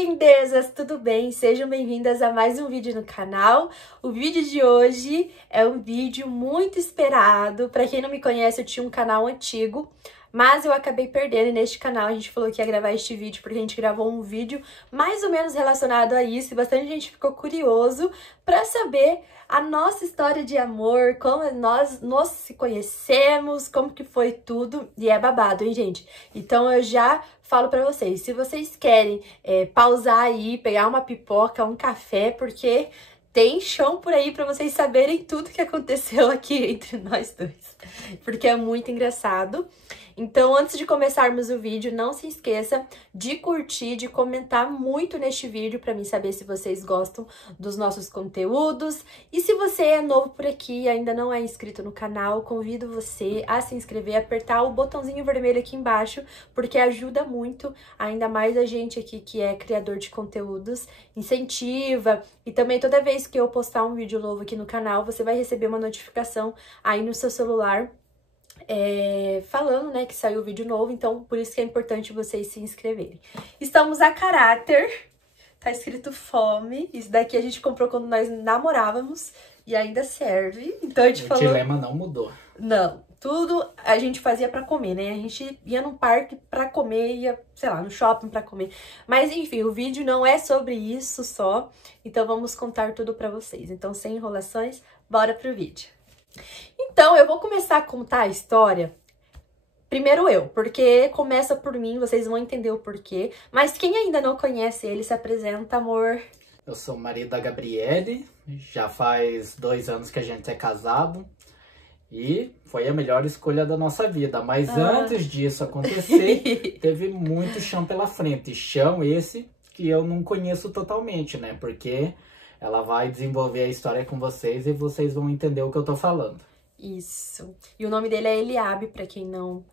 lindezas, tudo bem? Sejam bem-vindas a mais um vídeo no canal. O vídeo de hoje é um vídeo muito esperado. Para quem não me conhece, eu tinha um canal antigo, mas eu acabei perdendo e neste canal a gente falou que ia gravar este vídeo porque a gente gravou um vídeo mais ou menos relacionado a isso e bastante gente ficou curioso para saber a nossa história de amor, como nós nos se conhecemos, como que foi tudo, e é babado, hein, gente? Então eu já falo pra vocês, se vocês querem pausar aí, pegar uma pipoca, um café, porque tem chão por aí pra vocês saberem tudo que aconteceu aqui entre nós dois, porque é muito engraçado. Então, antes de começarmos o vídeo, não se esqueça de curtir, de comentar muito neste vídeo para mim saber se vocês gostam dos nossos conteúdos. E se você é novo por aqui e ainda não é inscrito no canal, convido você a se inscrever, apertar o botãozinho vermelho aqui embaixo, porque ajuda muito, ainda mais a gente aqui que é criador de conteúdos, incentiva. E também toda vez que eu postar um vídeo novo aqui no canal, você vai receber uma notificação aí no seu celular, falando, né, que saiu o vídeo novo, então por isso que é importante vocês se inscreverem. Estamos a caráter, tá escrito fome, isso daqui a gente comprou quando nós namorávamos e ainda serve, então a gente falou... O dilema não mudou. Não, tudo a gente fazia pra comer, né, a gente ia num parque pra comer, ia, sei lá, no shopping pra comer, mas enfim, o vídeo não é sobre isso só, então vamos contar tudo pra vocês, então sem enrolações, bora pro vídeo. Então, eu vou começar a contar a história, primeiro porque começa por mim, vocês vão entender o porquê, mas quem ainda não conhece ele, se apresenta, amor. Eu sou o marido da Gabriele, já faz 2 anos que a gente é casado e foi a melhor escolha da nossa vida, mas antes disso acontecer, teve muito chão pela frente, chão esse que eu não conheço totalmente, né, porque... Ela vai desenvolver a história com vocês e vocês vão entender o que eu tô falando. Isso. E o nome dele é Eliabe, pra quem não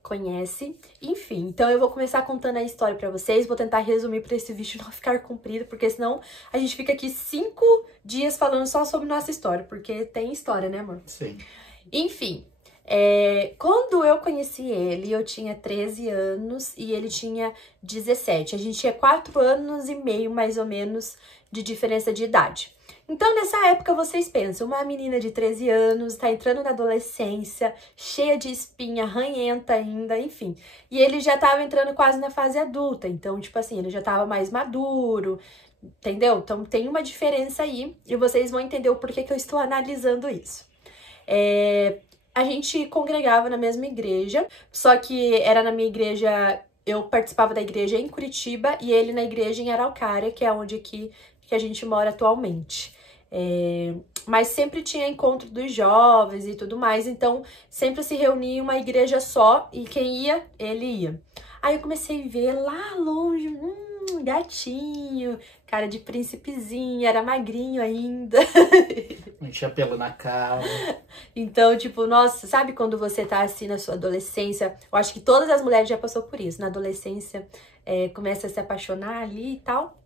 conhece. Enfim, então eu vou começar contando a história pra vocês. Vou tentar resumir pra esse vídeo não ficar comprido, porque senão a gente fica aqui 5 dias falando só sobre nossa história, porque tem história, né, amor? Sim. Enfim, quando eu conheci ele, eu tinha 13 anos e ele tinha 17. A gente tinha 4 anos e meio, mais ou menos, de diferença de idade. Então, nessa época, vocês pensam, uma menina de 13 anos, tá entrando na adolescência, cheia de espinha, ranhenta ainda, enfim. E ele já tava entrando quase na fase adulta, então, tipo assim, ele já tava mais maduro, entendeu? Então, tem uma diferença aí, e vocês vão entender o porquê que eu estou analisando isso. A gente congregava na mesma igreja, só que era na minha igreja, eu participava da igreja em Curitiba e ele na igreja em Araucária, que é onde aqui que a gente mora atualmente. Mas sempre tinha encontro dos jovens e tudo mais, então sempre se reunia em uma igreja só e quem ia, ele ia. Aí eu comecei a ver lá longe, gatinho, cara de príncipezinho, era magrinho ainda. Não tinha pelo na cara. Então, tipo, nossa, sabe quando você tá assim na sua adolescência? Eu acho que todas as mulheres já passou por isso. Na adolescência, começa a se apaixonar ali e tal.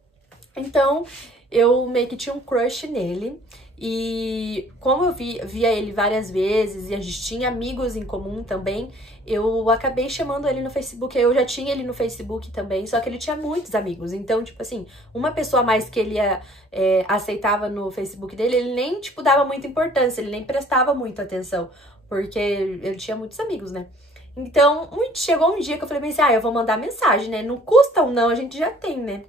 Então, eu meio que tinha um crush nele. E como eu via ele várias vezes e a gente tinha amigos em comum também, eu acabei chamando ele no Facebook. Eu já tinha ele no Facebook também, só que ele tinha muitos amigos. Então, tipo assim, uma pessoa a mais que ele aceitava no Facebook dele, ele nem, tipo, dava muita importância, ele nem prestava muita atenção, porque ele tinha muitos amigos, né? Então, chegou um dia que eu falei assim, eu vou mandar mensagem, né? Não custa um não, a gente já tem, né?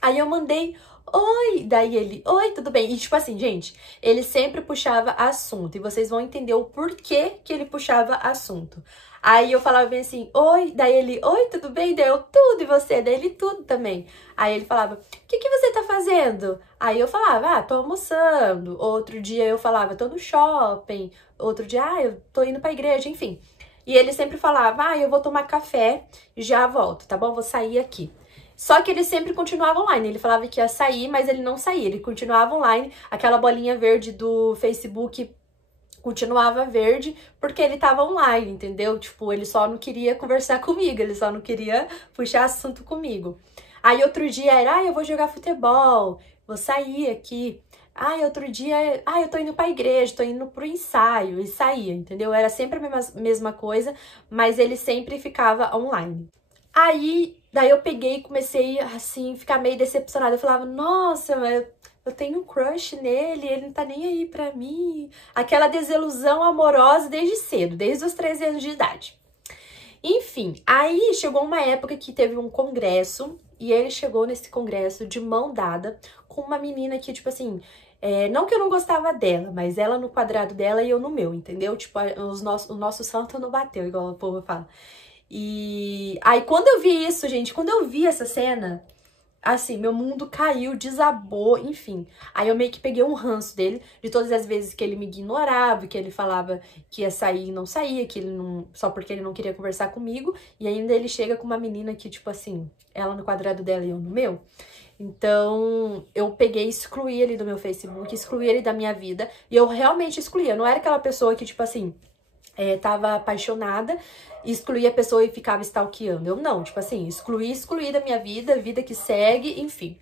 Aí eu mandei, oi, daí ele, oi, tudo bem? E tipo assim, gente, ele sempre puxava assunto, e vocês vão entender o porquê que ele puxava assunto. Aí eu falava bem assim, oi, daí ele, oi, tudo bem? Daí eu, tudo, e você? Daí ele, tudo também. Aí ele falava, o que você tá fazendo? Aí eu falava, tô almoçando. Outro dia eu falava, tô no shopping. Outro dia, eu tô indo pra igreja, enfim. E ele sempre falava, eu vou tomar café e já volto, tá bom? Vou sair aqui. Só que ele sempre continuava online, ele falava que ia sair, mas ele não saía, ele continuava online, aquela bolinha verde do Facebook continuava verde, porque ele tava online, entendeu? Tipo, ele só não queria conversar comigo, ele só não queria puxar assunto comigo. Aí outro dia era, eu vou jogar futebol, vou sair aqui. Outro dia, eu tô indo pra igreja, tô indo pro ensaio, e saía, entendeu? Era sempre a mesma coisa, mas ele sempre ficava online. Aí, daí eu peguei e comecei, assim, ficar meio decepcionada. Eu falava, nossa, mas eu tenho um crush nele, ele não tá nem aí pra mim. Aquela desilusão amorosa desde cedo, desde os 13 anos de idade. Enfim, aí chegou uma época que teve um congresso, e ele chegou nesse congresso de mão dada com uma menina que, tipo assim, não que eu não gostava dela, mas ela no quadrado dela e eu no meu, entendeu? Tipo, o nosso santo não bateu, igual o povo fala. E aí, quando eu vi isso, gente, quando eu vi essa cena, assim, meu mundo caiu, desabou, enfim. Aí eu meio que peguei um ranço dele, de todas as vezes que ele me ignorava, que ele falava que ia sair e não saía, que ele não, só porque ele não queria conversar comigo. E ainda ele chega com uma menina que, tipo assim, ela no quadrado dela e eu no meu. Então, eu peguei e excluí ele do meu Facebook, excluí ele da minha vida. E eu realmente excluí. Eu não era aquela pessoa que, tipo assim, tava apaixonada, excluí a pessoa e ficava stalkeando. Eu não, tipo assim, excluí da minha vida, vida que segue, enfim.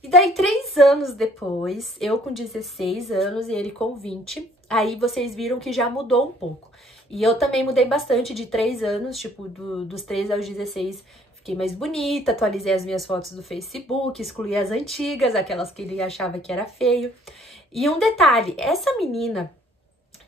E daí, 3 anos depois, eu com 16 anos e ele com 20, aí vocês viram que já mudou um pouco. E eu também mudei bastante de 3 anos, tipo, dos 3 aos 16, fiquei mais bonita, atualizei as minhas fotos do Facebook, excluí as antigas, aquelas que ele achava que era feio. E um detalhe, essa menina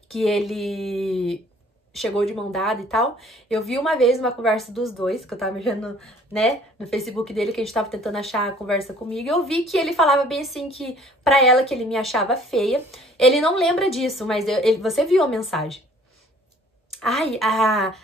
que ele chegou de mão dada e tal, eu vi uma vez uma conversa dos dois, que eu tava mexendo, né, no Facebook dele, que a gente tava tentando achar a conversa comigo, eu vi que ele falava bem assim, que pra ela que ele me achava feia. Ele não lembra disso, mas você viu a mensagem. Ai,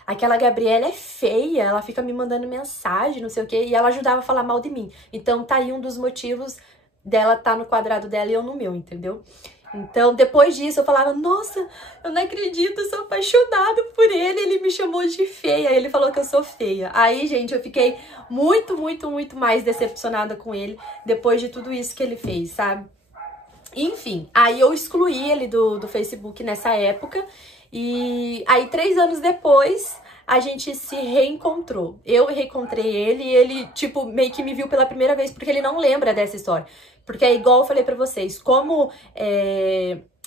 aquela Gabriela é feia, ela fica me mandando mensagem, não sei o quê, e ela ajudava a falar mal de mim. Então tá aí um dos motivos dela tá no quadrado dela e eu no meu, entendeu? Então, depois disso, eu falava, nossa, eu não acredito, eu sou apaixonada por ele me chamou de feia, ele falou que eu sou feia. Aí, gente, eu fiquei muito, muito, muito mais decepcionada com ele, depois de tudo isso que ele fez, sabe? Enfim, aí eu excluí ele do Facebook nessa época, e aí 3 anos depois a gente se reencontrou. Eu reencontrei ele e ele, tipo, meio que me viu pela primeira vez, porque ele não lembra dessa história. Porque é igual eu falei pra vocês, como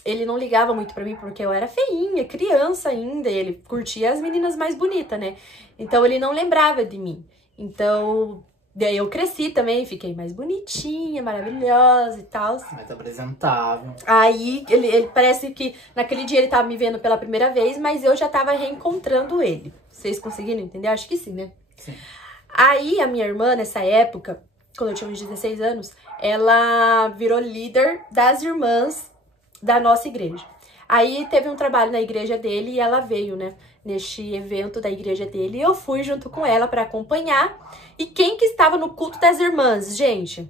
ele não ligava muito pra mim, porque eu era feinha, criança ainda, e ele curtia as meninas mais bonitas, né? Então ele não lembrava de mim. Então, daí eu cresci também, fiquei mais bonitinha, maravilhosa e tal. Mais apresentável. Aí, ele parece que naquele dia ele tava me vendo pela primeira vez, mas eu já tava reencontrando ele. Vocês conseguiram entender? Acho que sim, né? Sim. Aí, a minha irmã, nessa época, quando eu tinha uns 16 anos, ela virou líder das irmãs da nossa igreja. Aí, teve um trabalho na igreja dele e ela veio, né? Neste evento da igreja dele. E eu fui junto com ela pra acompanhar. E quem que estava no culto das irmãs, gente?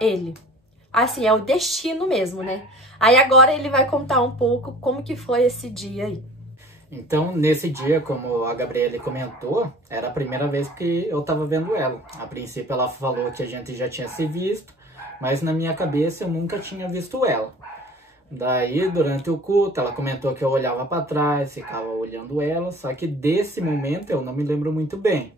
Ele. Assim, é o destino mesmo, né? Aí agora ele vai contar um pouco como que foi esse dia aí. Então, nesse dia, como a Gabriele comentou, era a primeira vez que eu tava vendo ela. A princípio ela falou que a gente já tinha se visto, mas na minha cabeça eu nunca tinha visto ela. Daí, durante o culto, ela comentou que eu olhava para trás, ficava olhando ela, só que desse momento eu não me lembro muito bem.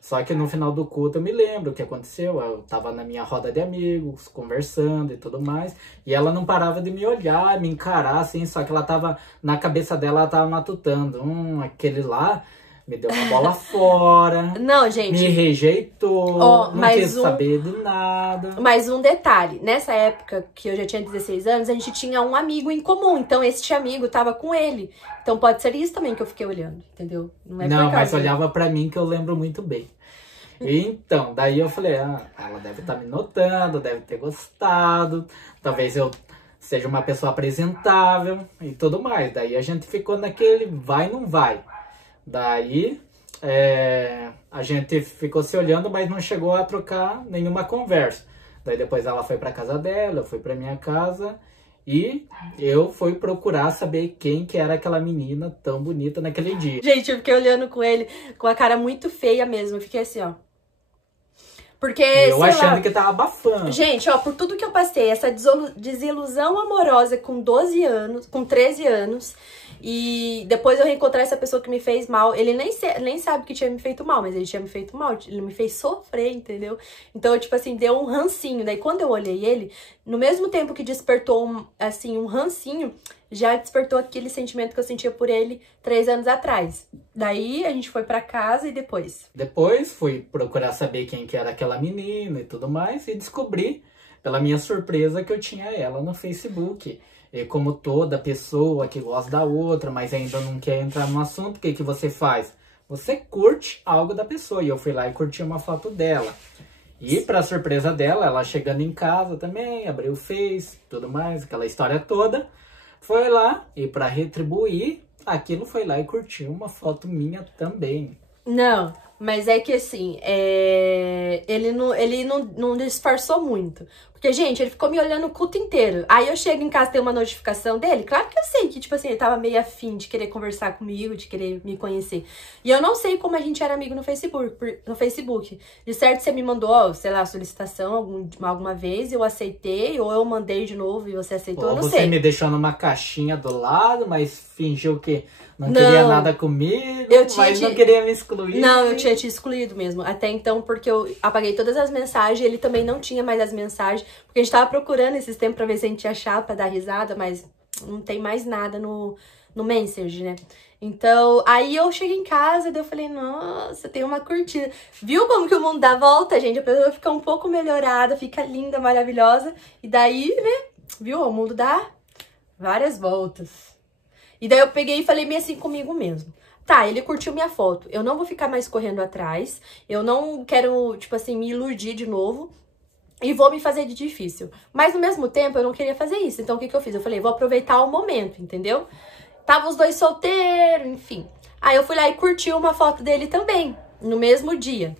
Só que no final do culto eu me lembro o que aconteceu. Eu tava na minha roda de amigos, conversando e tudo mais. E ela não parava de me olhar, me encarar, assim. Só que ela tava, na cabeça dela, ela tava matutando. Aquele lá me deu uma bola fora. Não, gente. Me rejeitou, não quis saber de nada. Mas um detalhe, nessa época que eu já tinha 16 anos, a gente tinha um amigo em comum. Então, este amigo tava com ele. Então, pode ser isso também que eu fiquei olhando, entendeu? Não, mas olhava pra mim que eu lembro muito bem. Então, daí eu falei, ela deve estar me notando, deve ter gostado. Talvez eu seja uma pessoa apresentável e tudo mais. Daí a gente ficou naquele vai, não vai. Daí a gente ficou se olhando, mas não chegou a trocar nenhuma conversa. Daí depois ela foi pra casa dela, eu fui pra minha casa e eu fui procurar saber quem que era aquela menina tão bonita naquele dia. Gente, eu fiquei olhando com ele com a cara muito feia mesmo, eu fiquei assim, ó. Porque, eu achando que tava abafando. Gente, ó, por tudo que eu passei, essa desilusão amorosa com 12 anos, com 13 anos, e depois eu reencontrar essa pessoa que me fez mal, ele nem sabe que tinha me feito mal, mas ele tinha me feito mal, ele me fez sofrer, entendeu? Então, tipo assim, deu um rancinho. Daí, quando eu olhei ele, no mesmo tempo que despertou, assim, um rancinho, já despertou aquele sentimento que eu sentia por ele 3 anos atrás. Daí a gente foi pra casa e depois? Depois fui procurar saber quem que era aquela menina e tudo mais e descobri, pela minha surpresa, que eu tinha ela no Facebook. E como toda pessoa que gosta da outra, mas ainda não quer entrar no assunto, o que que você faz? Você curte algo da pessoa. E eu fui lá e curti uma foto dela. E pra surpresa dela, ela chegando em casa também, abriu o Face, tudo mais, aquela história toda. Foi lá e pra retribuir, aquilo foi lá e curtiu uma foto minha também. Não, mas é que assim, ele não disfarçou muito. Porque, gente, ele ficou me olhando o culto inteiro. Aí eu chego em casa e tem uma notificação dele. Claro que eu sei que, tipo assim, ele tava meio afim de querer conversar comigo, de querer me conhecer. E eu não sei como a gente era amigo no Facebook. De certo, você me mandou, ó, sei lá, solicitação alguma vez, eu aceitei, ou eu mandei de novo e você aceitou, eu não sei. Você me deixou numa caixinha do lado, mas fingiu que não queria nada comigo, mas não queria me excluir. Não, eu tinha te excluído mesmo. Até então, porque eu apaguei todas as mensagens, ele também não tinha mais as mensagens. Porque a gente tava procurando esses tempos pra ver se a gente achava pra dar risada, mas não tem mais nada no Messenger, né? Então, aí eu cheguei em casa e eu falei, nossa, tem uma curtida. Viu como que o mundo dá volta, gente? A pessoa fica um pouco melhorada, fica linda, maravilhosa. E daí, né, viu? O mundo dá várias voltas. E daí eu peguei e falei meio assim comigo mesmo. Tá, ele curtiu minha foto. Eu não vou ficar mais correndo atrás. Eu não quero, tipo assim, me iludir de novo. E vou me fazer de difícil. Mas, no mesmo tempo, eu não queria fazer isso. Então, o que que eu fiz? Eu falei, vou aproveitar o momento, entendeu? Tava os dois solteiros, enfim. Aí, eu fui lá e curti uma foto dele também, no mesmo dia.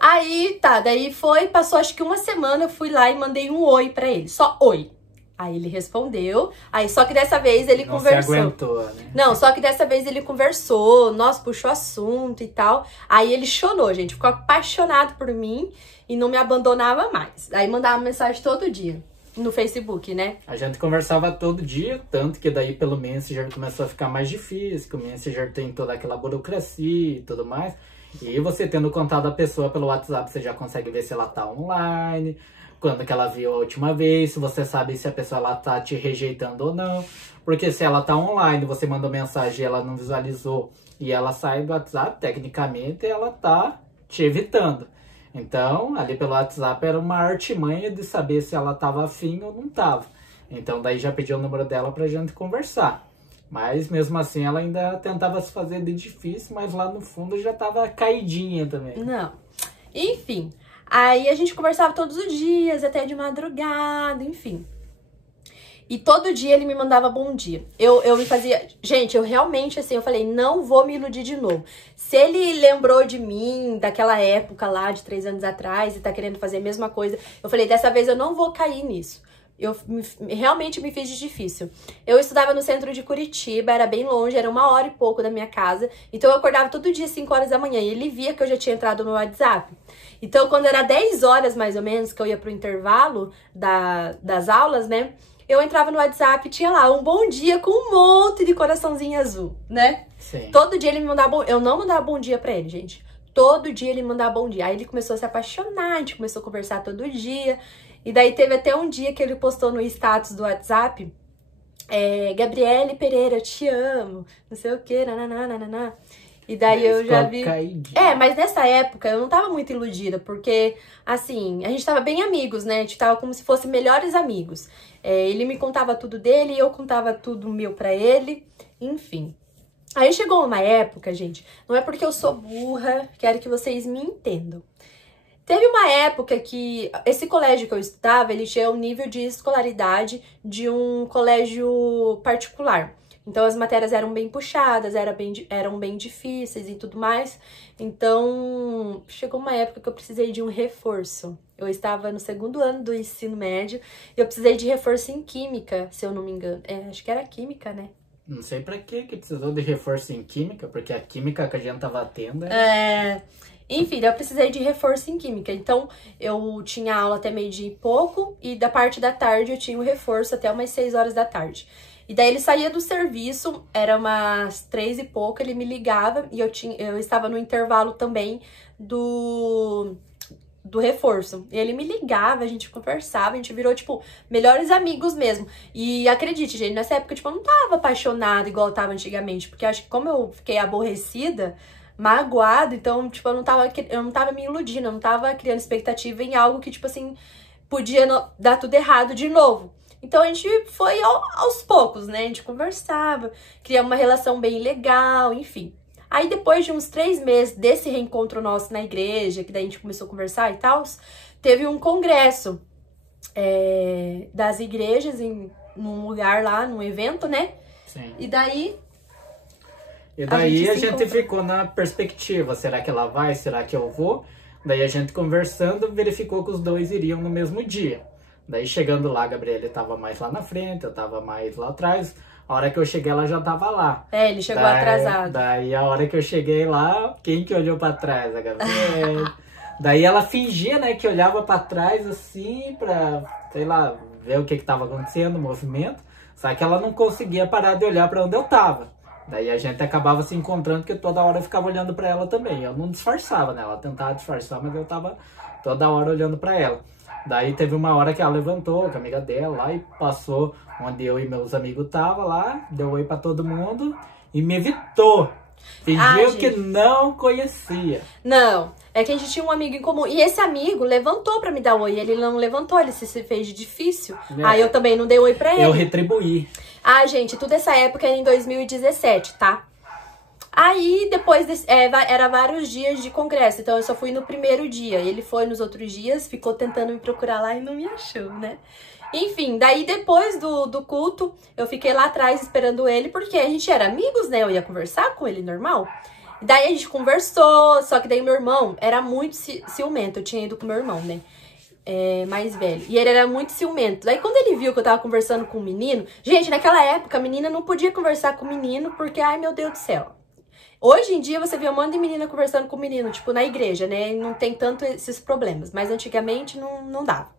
Aí, tá, daí passou acho que uma semana, eu fui lá e mandei um oi pra ele. Só oi. Aí ele respondeu, aí só que dessa vez ele conversou. Não se aguentou, né? Não, só que dessa vez ele conversou, nossa, puxou assunto e tal. Aí ele chorou, gente, ficou apaixonado por mim e não me abandonava mais. Aí mandava mensagem todo dia no Facebook, né? A gente conversava todo dia, tanto que daí pelo Messenger começou a ficar mais difícil, que o Messenger tem toda aquela burocracia e tudo mais. E você tendo contato da pessoa pelo WhatsApp, você já consegue ver se ela tá online, quando que ela viu a última vez, se você sabe se a pessoa ela tá te rejeitando ou não. Porque se ela tá online, você mandou mensagem e ela não visualizou e ela sai do WhatsApp, tecnicamente ela tá te evitando. Então, ali pelo WhatsApp era uma artimanha de saber se ela tava afim ou não tava. Então daí já pediu o número dela pra gente conversar. Mas mesmo assim ela ainda tentava se fazer de difícil, mas lá no fundo já tava caidinha também. Não. Enfim. Aí a gente conversava todos os dias, até de madrugada, enfim. E todo dia ele me mandava bom dia. Eu me fazia... Gente, eu realmente, assim, eu falei, não vou me iludir de novo. Se ele lembrou de mim, daquela época lá, de 3 anos atrás, e tá querendo fazer a mesma coisa, eu falei, dessa vez eu não vou cair nisso. Realmente me fiz de difícil. Eu estudava no centro de Curitiba, era bem longe, era 1 hora e pouco da minha casa. Então eu acordava todo dia às 5 horas da manhã e ele via que eu já tinha entrado no WhatsApp. Então quando era 10 horas mais ou menos, que eu ia pro intervalo das aulas, né? Eu entrava no WhatsApp e tinha lá um bom dia com um monte de coraçãozinho azul, né? Sim. Todo dia ele me mandava bom... Eu não mandava bom dia pra ele, gente. Todo dia ele me mandava bom dia. Aí ele começou a se apaixonar, a gente começou a conversar todo dia. E daí teve até um dia que ele postou no status do WhatsApp, Gabriele Pereira, eu te amo, não sei o que, nananana. E daí eu já vi... mas nessa época eu não tava muito iludida, porque, assim, a gente tava bem amigos, né? A gente tava como se fossem melhores amigos. Ele me contava tudo dele, eu contava tudo meu pra ele, enfim. Aí chegou uma época, gente, não é porque eu sou burra, quero que vocês me entendam. Teve uma época que esse colégio que eu estudava, ele tinha um nível de escolaridade de um colégio particular. Então, as matérias eram bem puxadas, eram bem difíceis e tudo mais. Então, chegou uma época que eu precisei de um reforço. Eu estava no 2º ano do ensino médio e eu precisei de reforço em química, se eu não me engano. Acho que era química, né? Não sei pra que precisou de reforço em química, porque a química que a gente tava tendo Enfim, eu precisei de reforço em química. Então, eu tinha aula até 12h e pouco e da parte da tarde eu tinha o reforço até umas 6 horas da tarde. E daí ele saía do serviço, era umas 3 e pouco, ele me ligava e eu estava no intervalo também do do reforço. Ele me ligava, a gente conversava, a gente virou, tipo, melhores amigos mesmo. E acredite, gente, nessa época, tipo, eu não tava apaixonada igual eu tava antigamente, porque acho que como eu fiquei aborrecida, magoada, então, tipo, eu não tava me iludindo, eu não tava criando expectativa em algo que, tipo assim, podia dar tudo errado de novo. Então a gente foi aos poucos, né? A gente conversava, criamos uma relação bem legal, enfim. Aí depois de uns 3 meses desse reencontro nosso na igreja, que daí a gente começou a conversar e tal, teve um congresso das igrejas num lugar lá, num evento, né? Sim. E daí a gente ficou na perspectiva, será que ela vai, será que eu vou? Daí a gente conversando, verificou que os dois iriam no mesmo dia. Daí chegando lá, a Gabriele tava mais lá na frente, eu tava mais lá atrás. A hora que eu cheguei, ela já tava lá. Ele chegou atrasado. Daí a hora que eu cheguei lá, quem que olhou pra trás? A Gabriele. Daí ela fingia, né, que olhava pra trás assim, pra, sei lá, ver o que tava acontecendo, o movimento. Só que ela não conseguia parar de olhar pra onde eu tava. Daí a gente acabava se encontrando, porque toda hora eu ficava olhando pra ela também. Eu não disfarçava, né? Ela tentava disfarçar, mas eu tava toda hora olhando pra ela. Daí teve uma hora que ela levantou com a amiga dela lá e passou onde eu e meus amigos estavam lá, deu oi pra todo mundo e me evitou. Fingiu que não conhecia. Não, é que a gente tinha um amigo em comum. E esse amigo levantou pra me dar oi. Ele não levantou, ele se fez de difícil. Aí eu também não dei oi pra ele. Eu retribuí. Ah, gente, tudo essa época era em 2017, tá? Aí, depois, era vários dias de congresso, então eu só fui no primeiro dia. Ele foi nos outros dias, ficou tentando me procurar lá e não me achou, né? Enfim, daí depois do culto, eu fiquei lá atrás esperando ele, porque a gente era amigos, né? Eu ia conversar com ele normal. Daí a gente conversou, só que daí meu irmão era muito ciumento. Eu tinha ido com meu irmão, né? Mais velho. E ele era muito ciumento. Daí quando ele viu que eu tava conversando com um menino... Gente, naquela época a menina não podia conversar com o menino porque, ai meu Deus do céu. Hoje em dia você vê um monte de menina conversando com o menino, tipo na igreja, né? E não tem tanto esses problemas. Mas antigamente não dava.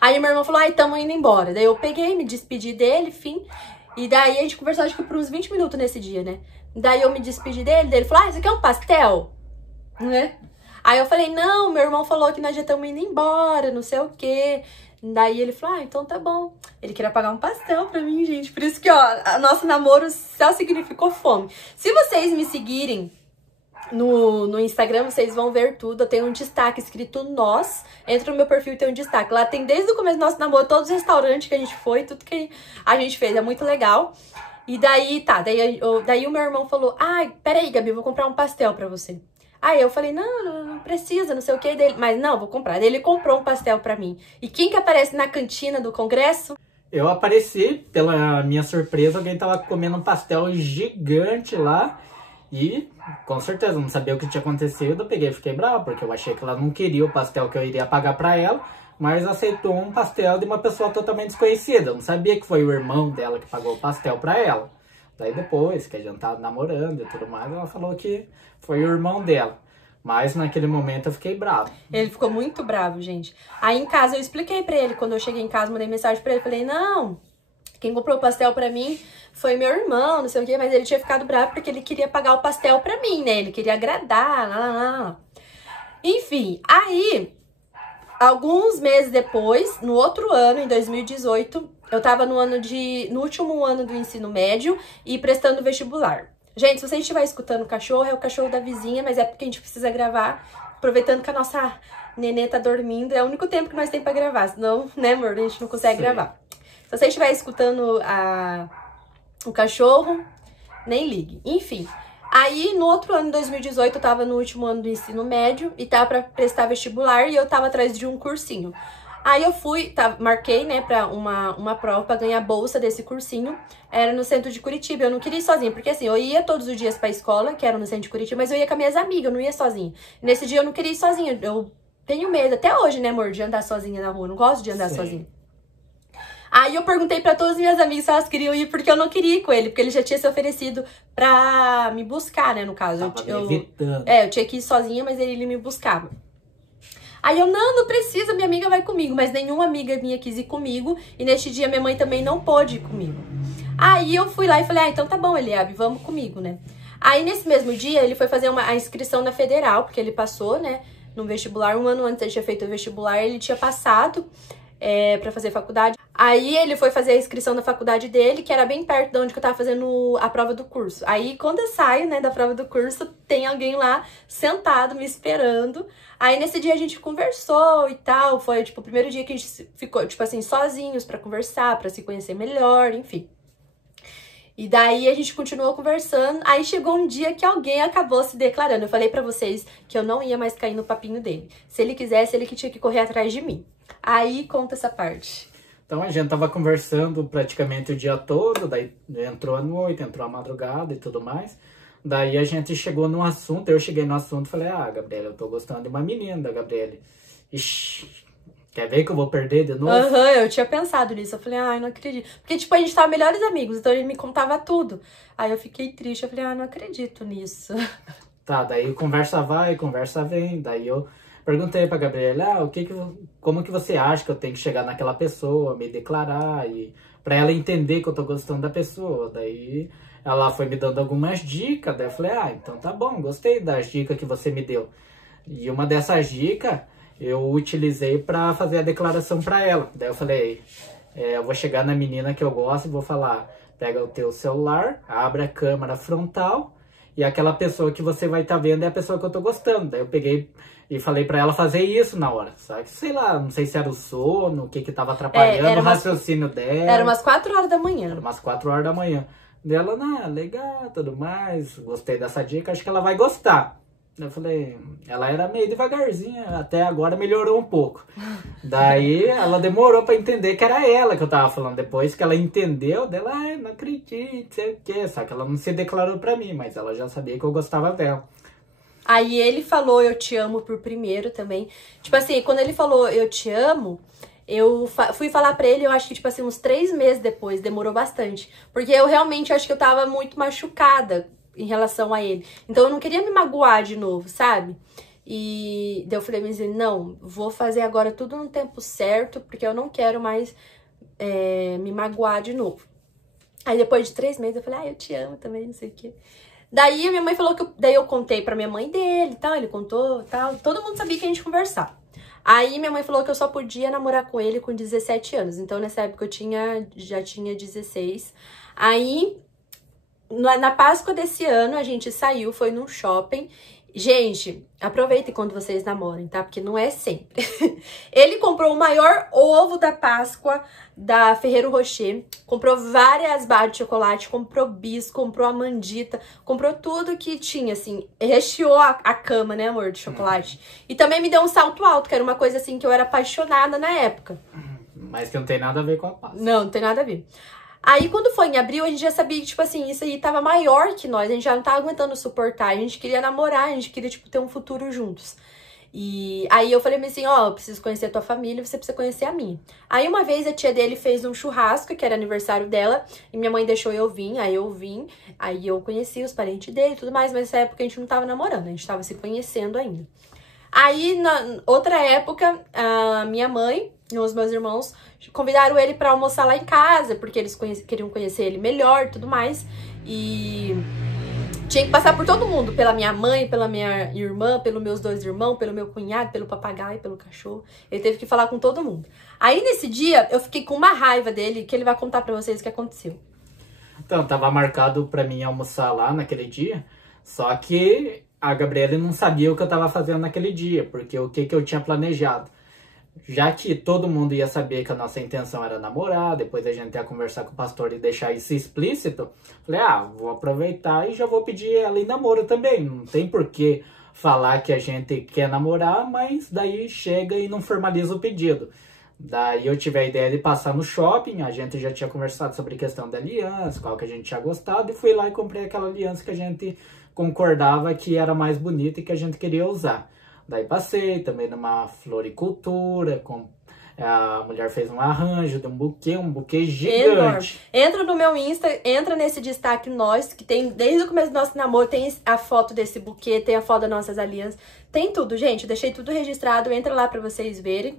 Aí meu irmão falou, ai, tamo indo embora. Daí eu peguei, me despedi dele, enfim. E daí a gente conversou acho que por uns 20 minutos nesse dia, né? Daí eu me despedi dele, ele falou, ah, isso aqui é um pastel? Né? Aí eu falei, não, meu irmão falou que nós já estamos indo embora, não sei o quê. Daí ele falou, ah, então tá bom. Ele queria pagar um pastel pra mim, gente. Por isso que, ó, nosso namoro só significou fome. Se vocês me seguirem no Instagram, vocês vão ver tudo. Eu tenho um destaque escrito nós. Entra no meu perfil e tem um destaque. Lá tem desde o começo do nosso namoro, todos os restaurantes que a gente foi, tudo que a gente fez. É muito legal. E daí, tá, daí o meu irmão falou, ai, peraí, Gabi, eu vou comprar um pastel pra você. Aí eu falei, não precisa, não sei o que dele. Mas não, vou comprar. Daí ele comprou um pastel pra mim. E quem que aparece na cantina do congresso? Eu apareci, pela minha surpresa, alguém tava comendo um pastel gigante lá. E, com certeza, não sabia o que tinha acontecido. Eu peguei e fiquei bravo, porque eu achei que ela não queria o pastel que eu iria pagar pra ela. Mas aceitou um pastel de uma pessoa totalmente desconhecida. Eu não sabia que foi o irmão dela que pagou o pastel pra ela. Daí depois, que a gente tava namorando e tudo mais, ela falou que foi o irmão dela. Mas naquele momento eu fiquei bravo. Ele ficou muito bravo, gente. Aí em casa eu expliquei pra ele. Quando eu cheguei em casa, mandei mensagem pra ele. Falei, não, quem comprou o pastel pra mim foi meu irmão, não sei o quê. Mas ele tinha ficado bravo porque ele queria pagar o pastel pra mim, né? Ele queria agradar, lá. Enfim, aí, alguns meses depois, no outro ano, em 2018... Eu tava no último ano do ensino médio e prestando vestibular. Gente, se você estiver escutando o cachorro, é o cachorro da vizinha, mas é porque a gente precisa gravar, aproveitando que a nossa nenê tá dormindo. É o único tempo que nós temos pra gravar, senão, né, amor, a gente não consegue gravar. Se você estiver escutando o cachorro, nem ligue. Enfim, aí no outro ano, 2018, eu tava no último ano do ensino médio e tava pra prestar vestibular e eu tava atrás de um cursinho. Aí eu fui, marquei, né, pra uma prova pra ganhar bolsa desse cursinho. Era no centro de Curitiba. Eu não queria ir sozinha, porque assim, eu ia todos os dias pra escola, que era no centro de Curitiba, mas eu ia com as minhas amigas, eu não ia sozinha. Nesse dia eu não queria ir sozinha, eu tenho medo, até hoje, né, amor, de andar sozinha na rua. Eu não gosto de andar sozinha. Aí eu perguntei pra todas as minhas amigas se elas queriam ir, porque eu não queria ir com ele, porque ele já tinha se oferecido pra me buscar, né, no caso. Eu tinha que ir sozinha, mas ele me buscava. Aí eu, não precisa, minha amiga vai comigo. Mas nenhuma amiga minha quis ir comigo. E neste dia minha mãe também não pôde ir comigo. Aí eu fui lá e falei, então tá bom, Eliabe, vamos comigo, né? Aí nesse mesmo dia ele foi fazer a inscrição na Federal, porque ele passou, né? no vestibular. Um ano antes ele tinha feito o vestibular, ele tinha passado pra fazer faculdade. Aí ele foi fazer a inscrição na faculdade dele, que era bem perto de onde que eu tava fazendo a prova do curso. Aí quando eu saio, né, da prova do curso, tem alguém lá sentado me esperando. Aí nesse dia a gente conversou e tal, foi tipo o primeiro dia que a gente ficou, tipo assim, sozinhos pra conversar, pra se conhecer melhor, enfim. E daí a gente continuou conversando, aí chegou um dia que alguém acabou se declarando. Eu falei pra vocês que eu não ia mais cair no papinho dele. Se ele quisesse, ele que tinha que correr atrás de mim. Aí conta essa parte. Então a gente tava conversando praticamente o dia todo, daí entrou a noite, entrou a madrugada e tudo mais. Daí a gente chegou num assunto, eu cheguei no assunto e falei, Gabriela, eu tô gostando de uma menina da Gabriela. Ixi, quer ver que eu vou perder de novo? Eu tinha pensado nisso, eu falei, não acredito. Porque, tipo, a gente tava melhores amigos, então ele me contava tudo. Aí eu fiquei triste, eu falei, não acredito nisso. Tá, daí conversa vai, conversa vem, daí eu perguntei pra Gabriela, como que você acha que eu tenho que chegar naquela pessoa, me declarar, e pra ela entender que eu tô gostando da pessoa. Daí ela foi me dando algumas dicas, daí eu falei, então tá bom, gostei das dicas que você me deu. E uma dessas dicas eu utilizei pra fazer a declaração pra ela. Daí eu falei, eu vou chegar na menina que eu gosto e vou falar, pega o teu celular, abre a câmera frontal, e aquela pessoa que você vai estar vendo é a pessoa que eu tô gostando. Daí eu peguei e falei pra ela fazer isso na hora. Só que, sei lá, não sei se era o sono, o que que tava atrapalhando o raciocínio dela. Era umas 4 horas da manhã. Era umas 4 horas da manhã. Dela, legal, tudo mais, gostei dessa dica, acho que ela vai gostar. Eu falei, ela era meio devagarzinha, até agora melhorou um pouco. Daí ela demorou pra entender que era ela que eu tava falando. Depois que ela entendeu, dela, não acredito, sei o quê. Só que ela não se declarou pra mim, mas ela já sabia que eu gostava dela. Aí ele falou eu te amo por primeiro também. Tipo assim, quando ele falou eu te amo, eu fui falar pra ele, eu acho que tipo assim, uns 3 meses depois, demorou bastante. Porque eu realmente acho que eu tava muito machucada em relação a ele. Então eu não queria me magoar de novo, sabe? E daí eu falei, mas não, vou fazer agora tudo no tempo certo, porque eu não quero mais me magoar de novo. Aí depois de 3 meses eu falei, eu te amo também, não sei o quê. Daí a minha mãe falou que daí eu contei pra minha mãe dele e tal, ele contou e tal, todo mundo sabia que a gente conversava. Aí minha mãe falou que eu só podia namorar com ele com 17 anos, então nessa época eu já tinha 16. Aí, na Páscoa desse ano, a gente saiu, foi num shopping. Gente, aproveitem quando vocês namorem, tá? Porque não é sempre. Ele comprou o maior ovo da Páscoa da Ferrero Rocher, comprou várias barras de chocolate, comprou bis, comprou a mandita, comprou tudo que tinha, assim, recheou a cama, né, amor, de chocolate. E também me deu um salto alto, que era uma coisa, assim, que eu era apaixonada na época. Mas que não tem nada a ver com a Páscoa. Não tem nada a ver. Aí, quando foi em abril, a gente já sabia que, tipo assim, isso aí tava maior que nós. A gente já não tava aguentando suportar. A gente queria namorar, a gente queria, tipo, ter um futuro juntos. E aí eu falei assim, eu preciso conhecer a tua família, você precisa conhecer a minha. Aí uma vez a tia dele fez um churrasco, que era aniversário dela, e minha mãe deixou eu vir, aí eu conheci os parentes dele e tudo mais, mas nessa época a gente não tava namorando, a gente tava se conhecendo ainda. Aí, na outra época, a minha mãe e os meus irmãos convidaram ele pra almoçar lá em casa, porque eles queriam conhecer ele melhor e tudo mais. E tinha que passar por todo mundo, pela minha mãe, pela minha irmã, pelos meus 2 irmãos, pelo meu cunhado, pelo papagaio, pelo cachorro. Ele teve que falar com todo mundo. Aí, nesse dia, eu fiquei com uma raiva dele, que ele vai contar pra vocês o que aconteceu. Então, tava marcado pra mim almoçar lá naquele dia, só que a Gabriela não sabia o que eu tava fazendo naquele dia, porque o que eu tinha planejado. Já que todo mundo ia saber que a nossa intenção era namorar, depois a gente ia conversar com o pastor e deixar isso explícito, falei, vou aproveitar e já vou pedir ela em namoro também. Não tem por que falar que a gente quer namorar, mas daí chega e não formaliza o pedido. Daí eu tive a ideia de passar no shopping, a gente já tinha conversado sobre a questão da aliança, qual que a gente tinha gostado, e fui lá e comprei aquela aliança que a gente concordava que era mais bonita e que a gente queria usar. Daí passei também numa floricultura, a mulher fez um arranjo de um buquê gigante. Enorme. Entra no meu Insta, entra nesse destaque nós, que tem desde o começo do nosso namoro, tem a foto desse buquê, tem a foto das nossas alianças, tem tudo, gente, eu deixei tudo registrado, entra lá pra vocês verem.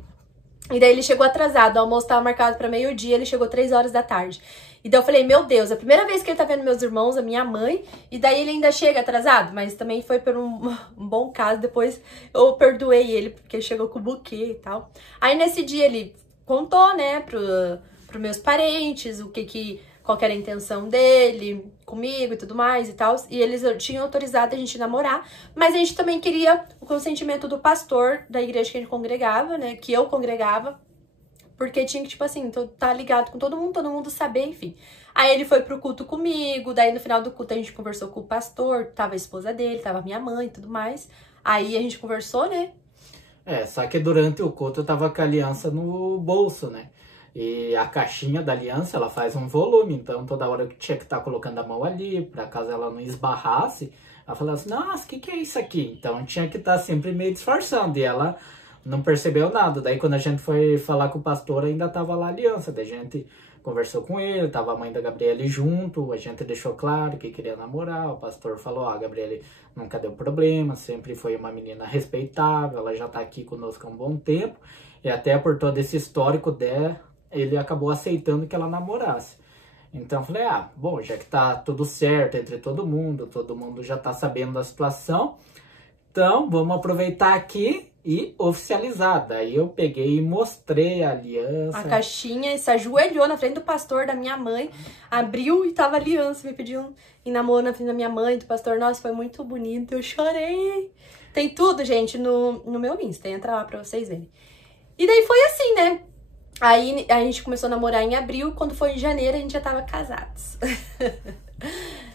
E daí ele chegou atrasado, o almoço tava marcado pra meio-dia, ele chegou 3 horas da tarde. E daí eu falei, meu Deus, é a primeira vez que ele tá vendo meus irmãos, a minha mãe, e daí ele ainda chega atrasado, mas também foi por um bom caso, depois eu perdoei ele, porque ele chegou com o buquê e tal. Aí nesse dia ele contou, né, pros meus parentes, qual que era a intenção dele comigo e tudo mais e tal, e eles tinham autorizado a gente namorar, mas a gente também queria o consentimento do pastor da igreja que a gente congregava, né, que eu congregava, porque tinha que, tipo assim, tá ligado com todo mundo saber, enfim. Aí ele foi pro culto comigo, daí no final do culto a gente conversou com o pastor, tava a esposa dele, tava a minha mãe e tudo mais. Aí a gente conversou, né? Só que durante o culto eu tava com a aliança no bolso, né? E a caixinha da aliança, ela faz um volume, então toda hora eu tinha que estar colocando a mão ali, pra caso ela não esbarrasse, ela falava assim, nossa, o que é isso aqui? Então tinha que estar sempre meio disfarçando, e ela não percebeu nada. Daí quando a gente foi falar com o pastor, ainda tava lá a aliança. Daí a gente conversou com ele, tava a mãe da Gabriele junto, a gente deixou claro que queria namorar. O pastor falou, a Gabriele nunca deu problema, sempre foi uma menina respeitável, ela já tá aqui conosco há um bom tempo. E até por todo esse histórico dela, ele acabou aceitando que ela namorasse. Então eu falei, bom, já que tá tudo certo entre todo mundo já tá sabendo da situação, então vamos aproveitar aqui e oficializar. Daí eu peguei e mostrei a aliança. A caixinha, se ajoelhou na frente do pastor, da minha mãe, abriu e tava a aliança, me pediu em namoro na frente da minha mãe, do pastor. Nossa, foi muito bonito, eu chorei. Tem tudo, gente, no meu Insta, entra lá pra vocês verem. E daí foi assim, né? Aí a gente começou a namorar em abril, quando foi em janeiro a gente já tava casados.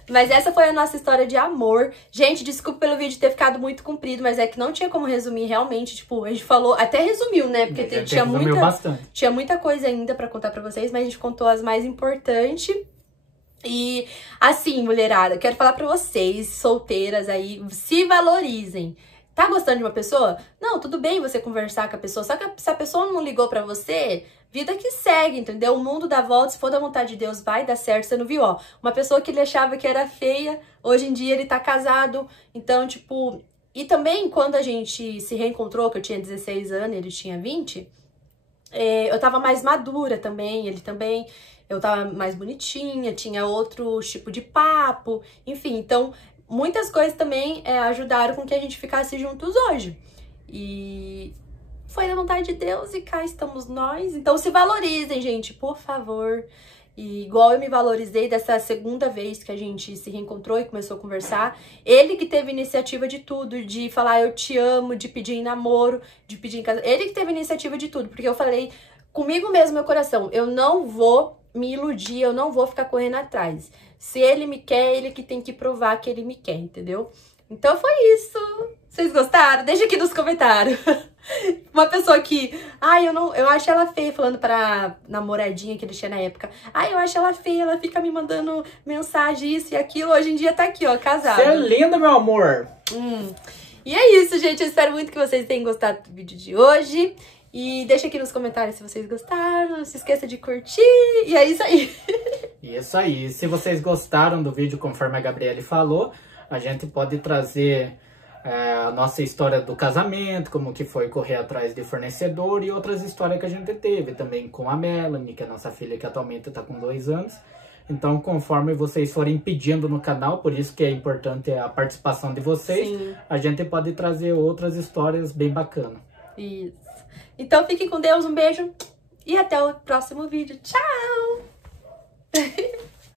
Mas essa foi a nossa história de amor. Gente, desculpa pelo vídeo ter ficado muito comprido, mas é que não tinha como resumir realmente. Tipo, a gente falou, até resumiu, né? Porque tinha muita coisa ainda pra contar pra vocês, mas a gente contou as mais importantes. E assim, mulherada, quero falar pra vocês, solteiras aí, se valorizem. Tá gostando de uma pessoa? Não, tudo bem você conversar com a pessoa, só que se a pessoa não ligou pra você, vida que segue, entendeu? O mundo dá volta, se for da vontade de Deus, vai dar certo. Você não viu, ó, uma pessoa que ele achava que era feia, hoje em dia ele tá casado, então, tipo... E também, quando a gente se reencontrou, que eu tinha 16 anos, ele tinha 20, eu tava mais madura também, ele também... Eu tava mais bonitinha, tinha outro tipo de papo, enfim, então... Muitas coisas também ajudaram com que a gente ficasse juntos hoje. E foi da vontade de Deus e cá estamos nós. Então se valorizem, gente, por favor. E igual eu me valorizei dessa segunda vez que a gente se reencontrou e começou a conversar. Ele que teve iniciativa de tudo, de falar eu te amo, de pedir em namoro, de pedir em casamento. Ele que teve iniciativa de tudo, porque eu falei comigo mesmo, meu coração, eu não vou me iludir, eu não vou ficar correndo atrás. Se ele me quer, ele que tem que provar que ele me quer, entendeu? Então foi isso. Vocês gostaram? Deixa aqui nos comentários. Uma pessoa que... eu acho ela feia, falando pra namoradinha que ele tinha na época. Eu acho ela feia, ela fica me mandando mensagem, isso e aquilo. Hoje em dia tá aqui, ó, casado. Você é linda, meu amor. E é isso, gente. Eu espero muito que vocês tenham gostado do vídeo de hoje. E deixa aqui nos comentários se vocês gostaram. Não se esqueça de curtir. E é isso aí. Isso aí. Se vocês gostaram do vídeo, conforme a Gabriele falou, a gente pode trazer a nossa história do casamento, como que foi correr atrás de fornecedor e outras histórias que a gente teve também com a Melanie, que é a nossa filha que atualmente está com 2 anos. Então, conforme vocês forem pedindo no canal, por isso que é importante a participação de vocês, sim, a gente pode trazer outras histórias bem bacanas. Isso. Então fiquem com Deus, um beijo e até o próximo vídeo. Tchau!